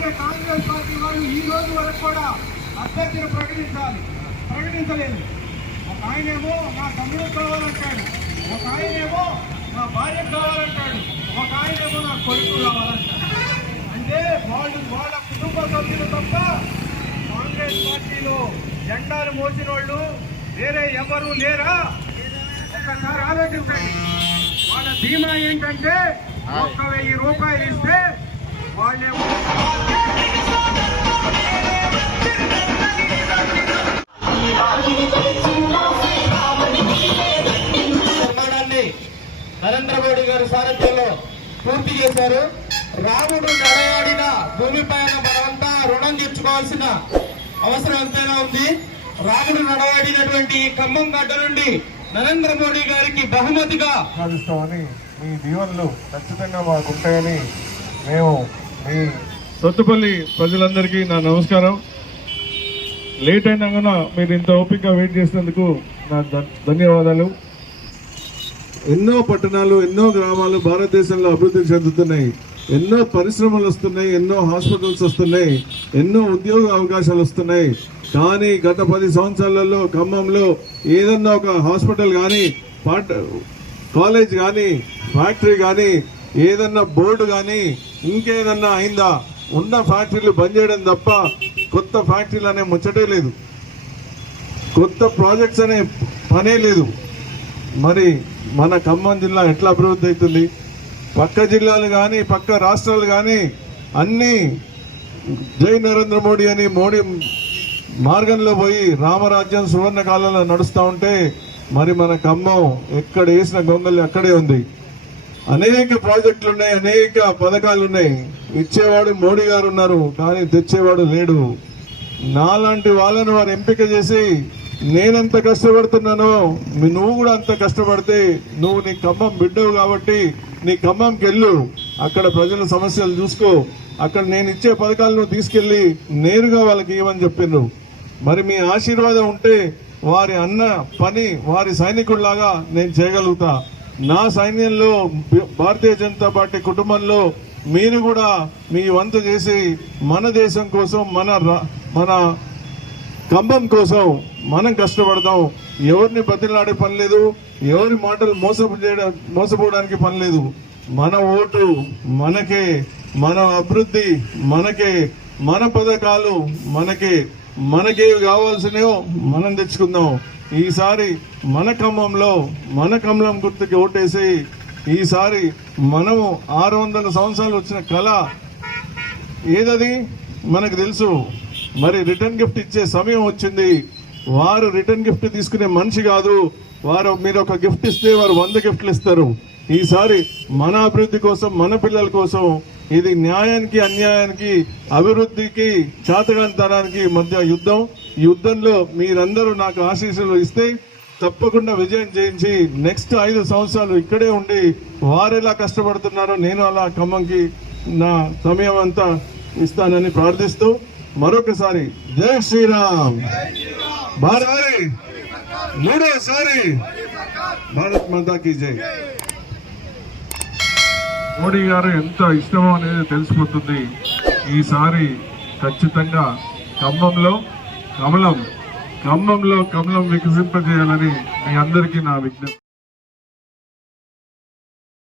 అలాగే కాంగ్రెస్ పార్టీ వాళ్ళు ఈ రోజు వరకు కూడా అభ్యర్థిని ప్రకటించలేదు. ఒక ఆయనేమో నా తమ్ముడు కావాలంటాడు, ఒక ఆయనేమో నా భార్య కావాలంటాడు, ఒక ఆయనేమో నా కొడుకు కావాలంటాడు. అంటే వాళ్ళ కుటుంబ సభ్యులు తప్ప కాంగ్రెస్ పార్టీలో జెండాలు మోసిన వాళ్ళు వేరే ఎవరు లేరా? ఒక్కసారి ఆలోచించండి. వాళ్ళ ధీమా ఏంటంటే 1,000 రూపాయలు ఇస్తే వాళ్ళేమో నరేంద్ర మోడీ గారి సారథ్యంలో పూర్తి చేశారు. రాముడు నడయాడిన భూమిపైన మనమంతా రుణం తీర్చుకోవాల్సిన అవసరం ఎంతైనా ఉంది. రాముడు నడయాడినటువంటి ఖమ్మం గడ్డ నుండి నరేంద్ర మోడీ గారికి బహుమతిగా సాధిస్తామని మీ దీవెనలు ఖచ్చితంగా మాకుంటాయని మేము మీ సత్తుపల్లి ప్రజలందరికీ నా నమస్కారం. లేట్ అయినా కూడా మీరు ఇంత ఓపికగా వెయిట్ చేసినందుకు నా ధన్యవాదాలు. ఎన్నో పట్టణాలు, ఎన్నో గ్రామాలు భారతదేశంలో అభివృద్ధి చెందుతున్నాయి. ఎన్నో పరిశ్రమలు వస్తున్నాయి, ఎన్నో హాస్పిటల్స్ వస్తున్నాయి, ఎన్నో ఉద్యోగ అవకాశాలు వస్తున్నాయి. కానీ గత 10 సంవత్సరాలలో ఖమ్మంలో ఏదన్నా ఒక హాస్పిటల్ కానీ, కాలేజ్ కానీ, ఫ్యాక్టరీ కానీ, ఏదన్నా బోర్డు కానీ ఇంకేదన్నా అయిందా? ఉన్న ఫ్యాక్టరీలు బంద్ చేయడం తప్ప కొత్త ఫ్యాక్టరీలు అనే ముచ్చటే లేదు, కొత్త ప్రాజెక్ట్స్ అనే పనే లేదు. మరి మన ఖమ్మం జిల్లా ఎట్లా అభివృద్ధి అవుతుంది? పక్క జిల్లాలు కానీ, పక్క రాష్ట్రాలు కానీ అన్నీ జై నరేంద్ర మోడీ అని మోడీ మార్గంలో పోయి రామరాజ్యం సువర్ణ కాలంలో నడుస్తూ ఉంటే మరి మన ఖమ్మం ఎక్కడ వేసిన గొంగలి అక్కడే ఉంది. అనేక ప్రాజెక్టులు ఉన్నాయి, అనేక పథకాలు ఉన్నాయి. ఇచ్చేవాడు మోడీ గారు ఉన్నారు, కానీ తెచ్చేవాడు లేడు. నాలాంటి వాళ్ళను వారు ఎంపిక చేసి నేనెంత కష్టపడుతున్నానో నువ్వు కూడా అంత కష్టపడితే నువ్వు నీ ఖమ్మం బిడ్డవు కాబట్టి నీ ఖమ్మంకి వెళ్ళు, అక్కడ ప్రజల సమస్యలు చూసుకో, అక్కడ నేను ఇచ్చే పథకాలు నువ్వు తీసుకెళ్లి నేరుగా వాళ్ళకి ఇవ్వమని చెప్పిండ్రు. మరి మీ ఆశీర్వాదం ఉంటే వారి అన్న పని వారి సైనికుడిలాగా నేను చేయగలుగుతా. నా సైన్యంలో భారతీయ జనతా పార్టీ కుటుంబంలో మీరు కూడా మీ వంతు చేసి మన దేశం కోసం, మన ఖమ్మం కోసం మనం కష్టపడదాం. ఎవరిని బతిలాడే పని లేదు, ఎవరి మాటలు మోసపోవడానికి పని లేదు. మన ఓటు మనకే, మన అభివృద్ధి మనకే, మన పథకాలు మనకేవి కావాల్సినవో మనం తెచ్చుకుందాం. ఈసారి మన ఖమ్మంలో మన కమలం గుర్తుకి ఓటేసి ఈసారి మనము 600 సంవత్సరాలు వచ్చిన కళ ఏదది మనకు తెలుసు. మరి రిటర్న్ గిఫ్ట్ ఇచ్చే సమయం వచ్చింది. వారు రిటర్న్ గిఫ్ట్ తీసుకునే మనిషి కాదు. మీరు ఒక గిఫ్ట్ ఇస్తే వారు 100 గిఫ్ట్లు ఇస్తారు. ఈసారి మన అభివృద్ధి కోసం, మన పిల్లల కోసం, ఇది న్యాయానికి, అన్యాయానికి, అభివృద్ధికి, చాతగాంతనానికి మధ్య యుద్ధం. ఈ యుద్ధంలో మీరందరూ నాకు ఆశీస్సులు ఇస్తే తప్పకుండా విజయం చేయించి నెక్స్ట్ 5 సంవత్సరాలు ఇక్కడే ఉండి వారెలా కష్టపడుతున్నారో నేను అలా ఖమ్మంకి నా సమయం అంతా ఇస్తానని ప్రార్థిస్తూ మరొకసారి జై శ్రీరామ్. మూడోసారి భారత్ మాతాకి జై. మోడీ గారు ఎంత ఇష్టమో అనేది తెలిసిపోతుంది. ఈసారి ఖచ్చితంగా ఖమ్మంలో కమలం వికసింపజేయాలని మీ అందరికీ నా విజ్ఞప్తి.